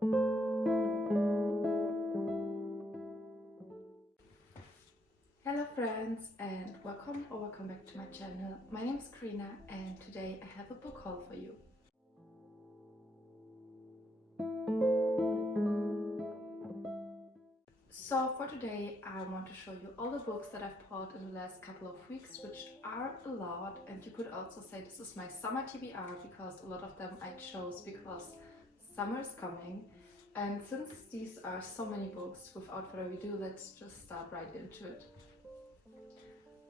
Hello friends and welcome back to my channel. My name is Karina and today I have a book haul for you. So for today I want to show you all the books that I've bought in the last couple of weeks, which are a lot, and you could also say this is my summer TBR because a lot of them I chose because summer is coming. And since these are so many books, without further ado, let's just start right into it.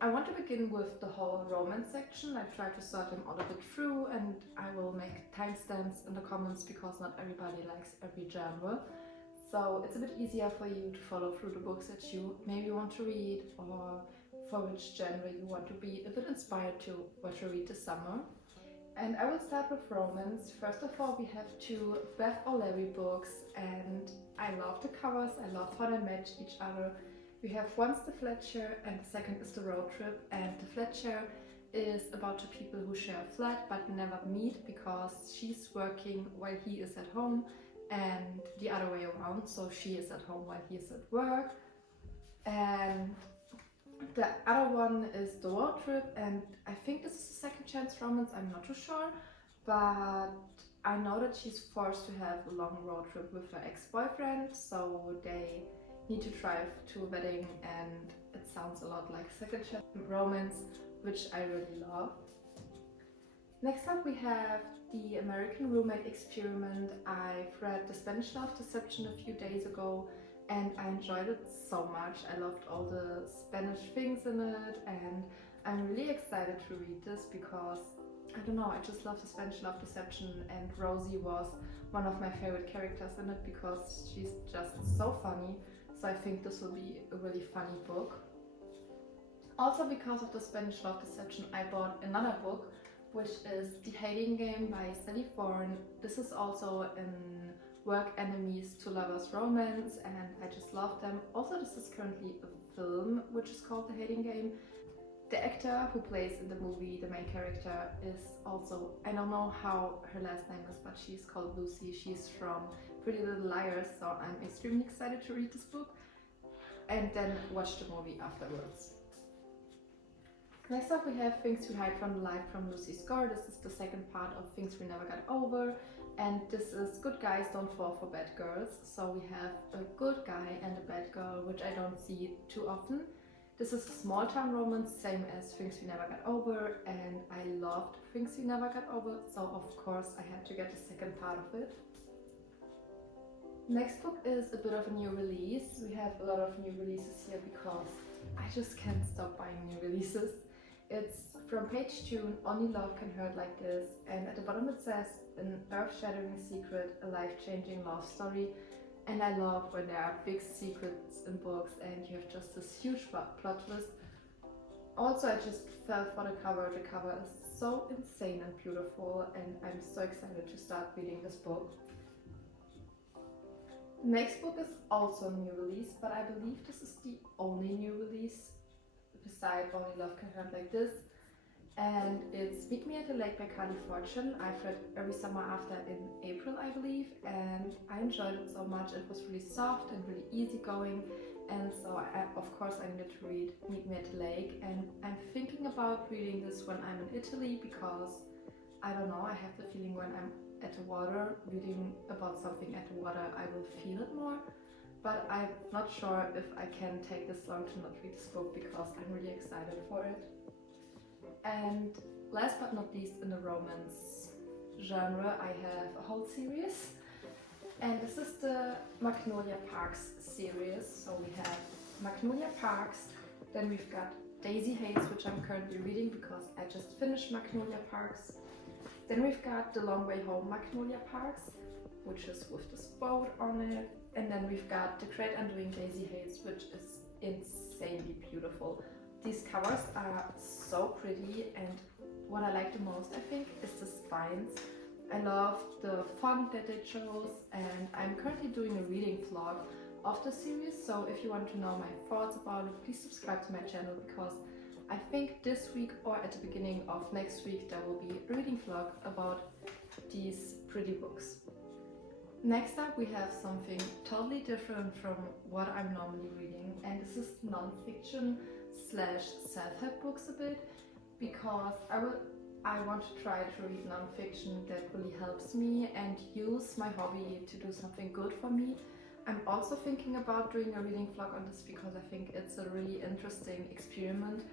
I want to begin with the whole romance section. I try to sort them all a bit through, and I will make timestamps in the comments because not everybody likes every genre. So it's a bit easier for you to follow through the books that you maybe want to read, or for which genre you want to be a bit inspired to what to read this summer. And I will start with romance. First of all, we have two Beth O'Leary books, and I love the covers, I love how they match each other. We have one's The Fletcher and the second is The Road Trip, and The Fletcher is about two people who share a flat but never meet because she's working while he is at home, and the other way around, so she is at home while he is at work. And the other one is The Road Trip, and I think this is a second chance romance, I'm not too sure, but I know that she's forced to have a long road trip with her ex-boyfriend, so they need to drive to a wedding, and it sounds a lot like second chance romance, which I really love. Next up we have The American Roommate Experiment. I've read The Spanish Love Deception a few days ago and I enjoyed it so much. I loved all the Spanish things in it, and I'm really excited to read this because I don't know, I just love The Spanish Love Deception, and Rosie was one of my favorite characters in it because she's just so funny. So I think this will be a really funny book. Also because of The Spanish Love Deception, I bought another book, which is The Hating Game by Sally Thorne. This is also in work enemies to lovers romance, and I just love them. Also, this is currently a film which is called The Hating Game. The actor who plays in the movie the main character is also, I don't know how her last name is, but she's called Lucy. She's from Pretty Little Liars, so I'm extremely excited to read this book and then watch the movie afterwards. Next up we have Things We Hide from the Light from Lucy Score. This is the second part of Things We Never Got Over, and this is Good Guys Don't Fall for Bad Girls. So we have a good guy and a bad girl, which I don't see too often. This is a small town romance, same as Things We Never Got Over, and I loved Things We Never Got Over, so of course I had to get the second part of it. Next book is a bit of a new release. We have a lot of new releases here because I just can't stop buying new releases. It's from Page Tune, Only Love Can Hurt Like This, and at the bottom it says An Earth-Shattering Secret, a Life-Changing Love Story. And I love when there are big secrets in books and you have just this huge plot twist. Also, I just fell for the cover. The cover is so insane and beautiful, and I'm so excited to start reading this book. The next book is also a new release, but I believe this is the only new release beside Only Love Can Hurt Like This, and it's Meet Me at the Lake by Carly Fortune. I've read Every Summer After in April, I believe, and I enjoyed it so much. It was really soft and really easygoing, and so of course I needed to read Meet Me at the Lake, and I'm thinking about reading this when I'm in Italy because, I don't know, I have the feeling when I'm at the water, reading about something at the water, I will feel it more. But I'm not sure if I can take this long to not read this book because I'm really excited for it. And last but not least, in the romance genre, I have a whole series. And this is the Magnolia Parks series. So we have Magnolia Parks, then we've got Daisy Hates, which I'm currently reading because I just finished Magnolia Parks. Then we've got The Long Way Home Magnolia Parks, which is with this boat on it. And then we've got The Great Undoing Daisy Hates, which is insanely beautiful. These covers are so pretty, and what I like the most, I think, is the spines. I love the font that they chose, and I'm currently doing a reading vlog of the series, so if you want to know my thoughts about it, please subscribe to my channel because I think this week or at the beginning of next week there will be a reading vlog about these pretty books. Next up we have something totally different from what I'm normally reading, and this is non-fiction slash self-help books a bit, because I want to try to read non-fiction that really helps me and use my hobby to do something good for me. I'm also thinking about doing a reading vlog on this because I think it's a really interesting experiment,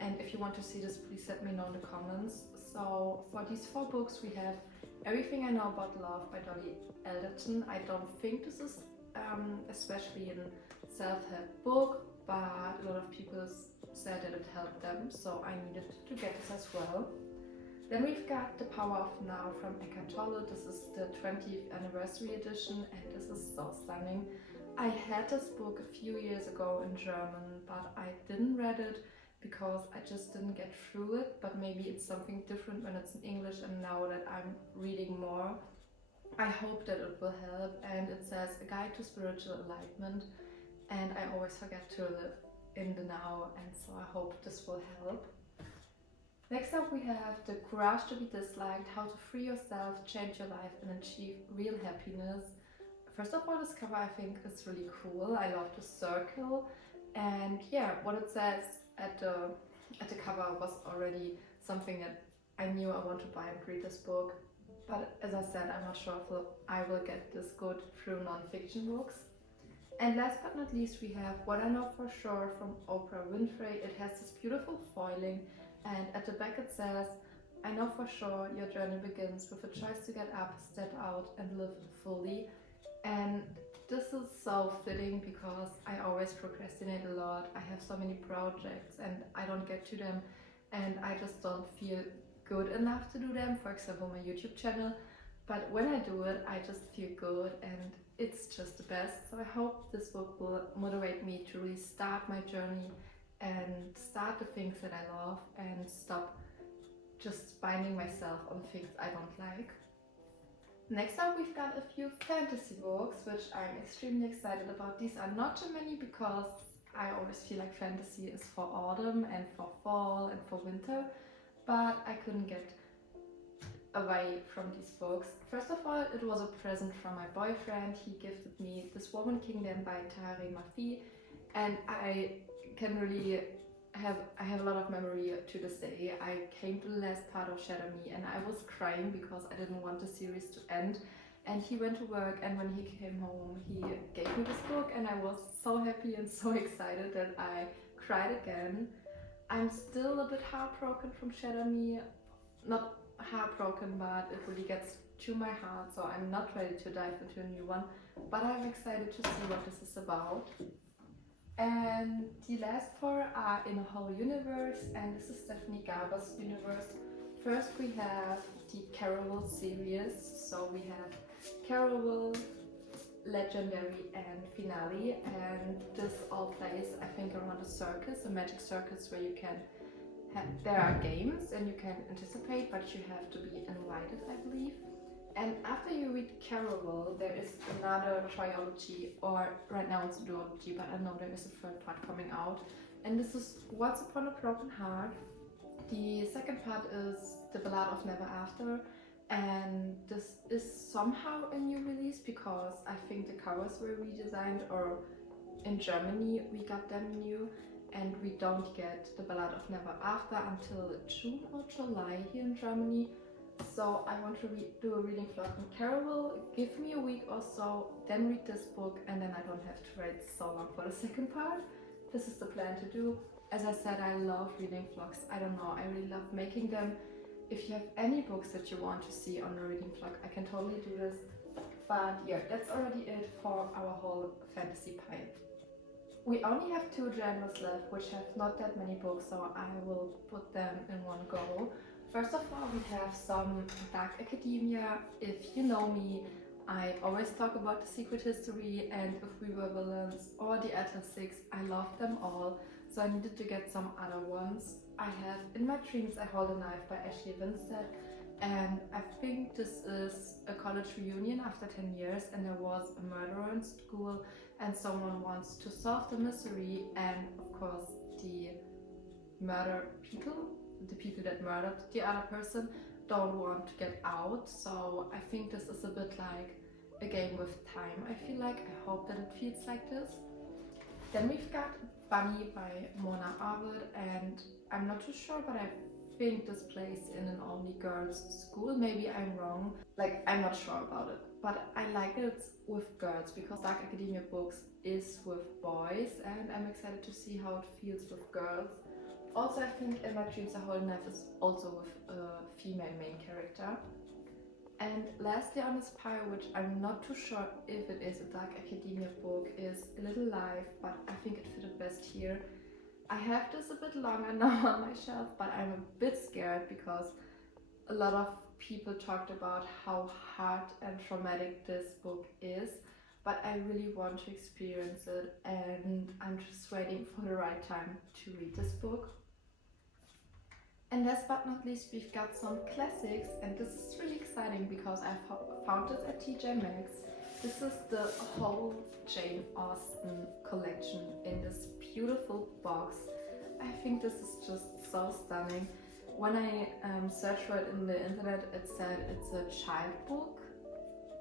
and if you want to see this, please let me know in the comments. So for these 4 books we have Everything I Know About Love by Dolly Alderton. I don't think this is especially a self-help book, but a lot of people said that it helped them, so I needed to get this as well. Then we've got The Power of Now from Eckhart Tolle. This is the 20th anniversary edition, and this is so stunning. I had this book a few years ago in German, but I didn't read it because I just didn't get through it, but maybe it's something different when it's in English, and now that I'm reading more, I hope that it will help. And it says A Guide to Spiritual Enlightenment, and I always forget to live in the now, and so I hope this will help. Next up we have The Courage to be Disliked, How to Free Yourself, Change Your Life and Achieve Real Happiness. First of all, this cover I think is really cool. I love the circle, and yeah, what it says at the cover was already something that I knew I want to buy and read this book. But as I said, I'm not sure if I will get this good through non-fiction books. And last but not least, we have What I Know for Sure from Oprah Winfrey. It has this beautiful foiling, and at the back it says, I know for sure your journey begins with a choice to get up, step out and live fully. And this is so fitting because I always procrastinate a lot. I have so many projects and I don't get to them, and I just don't feel good enough to do them. For example, my YouTube channel. But when I do it, I just feel good and it's just the best. So I hope this book will motivate me to really start my journey and start the things that I love and stop just binding myself on things I don't like. Next up we've got a few fantasy books, which I'm extremely excited about. These are not too many because I always feel like fantasy is for autumn and for fall and for winter, but I couldn't get away from these books. First of all, it was a present from my boyfriend. He gifted me This Woman Kingdom by Tari Mafi, and I have a lot of memory to this day. I came to the last part of Shadow Me and I was crying because I didn't want the series to end. And he went to work, and when he came home he gave me this book, and I was so happy and so excited that I cried again. I'm still a bit heartbroken from Shadow Me. Not heartbroken, but it really gets to my heart, so I'm not ready to dive into a new one. But I'm excited to see what this is about. And the last 4 are In a Whole Universe, and this is Stephanie Garber's universe. First we have the Caraval series, so we have Caraval, Legendary and Finale, and this all plays, I think, around a circus, a magic circus where you can there are games and you can anticipate, but you have to be invited, I believe. And after you read Caraval, there is another trilogy, or right now it's a duology, but I know there is a 3rd part coming out. And this is Once Upon a Broken Heart. The 2nd part is The Ballad of Never After, and this is somehow a new release because I think the covers were redesigned, or in Germany we got them new, and we don't get The Ballad of Never After until June or July here in Germany. So I want to do a reading vlog on Caraval. Give me a week or so, then read this book, and then I don't have to wait so long for the 2nd part. This is the plan to do. As I said, I love reading vlogs. I don't know, I really love making them. If you have any books that you want to see on a reading vlog, I can totally do this. But yeah, that's already it for our whole fantasy pile. We only have 2 genres left, which have not that many books, so I will put them in one go. First of all, we have some dark academia. If you know me, I always talk about The Secret History and If We Were Villains or The Atlas Six. I love them all, so I needed to get some other ones. I have In My Dreams I Hold a Knife by Ashley Winstead, and I think this is a college reunion after 10 years, and there was a murderer in school and someone wants to solve the mystery, and of course the people that murdered the other person don't want to get out. So I think this is a bit like a game with time, I feel like. I hope that it feels like this. Then we've got Bunny by Mona Arwood, and I'm not too sure, but I think this plays in an only girls school. Maybe I'm wrong, like I'm not sure about it, but I like it with girls because Dark Academia books is with boys, and I'm excited to see how it feels with girls. Also, I think In My Dreams I Hold a Knife is also with a female main character. And lastly on this pile, which I'm not too sure if it is a Dark Academia book, is A Little Life, but I think it fitted best here. I have this a bit longer now on my shelf, but I'm a bit scared because a lot of people talked about how hard and traumatic this book is, but I really want to experience it, and I'm just waiting for the right time to read this book. And last but not least, we've got some classics, and this is really exciting because I found this at TJ Maxx. This is the whole Jane Austen collection in this beautiful box. I think this is just so stunning. When I searched for it in the internet, it said it's a child book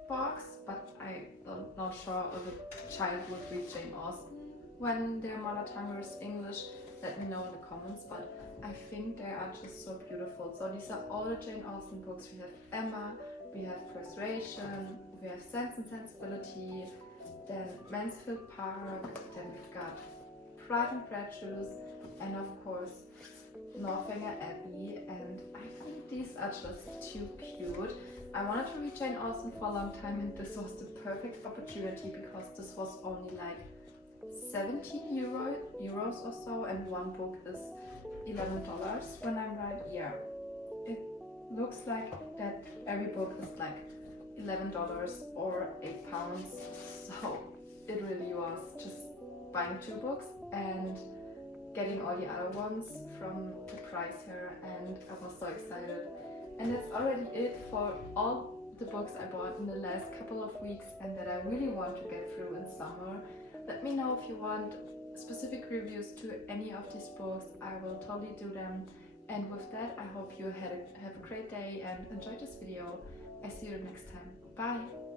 box, but I'm not sure if a child would read Jane Austen when their mother tongue is English. Let me know in the comments, but I think they are just so beautiful. So these are all the Jane Austen books. We have Emma, we have Persuasion, we have Sense and Sensibility, then Mansfield Park, then we've got Pride and Prejudice, and of course Northanger Abbey, and I think these are just too cute. I wanted to read Jane Austen for a long time, and this was the perfect opportunity because this was only like 17 euros or so, and one book is $11 when I'm right. Yeah, it looks like that every book is like $11 or £8, so it really was just buying 2 books and getting all the other ones from the price here, and I was so excited. And that's already it for all the books I bought in the last couple of weeks and that I really want to get through in summer. Let me know if you want specific reviews to any of these books. I will totally do them. And with that, I hope you have a great day and enjoyed this video. I see you next time. Bye!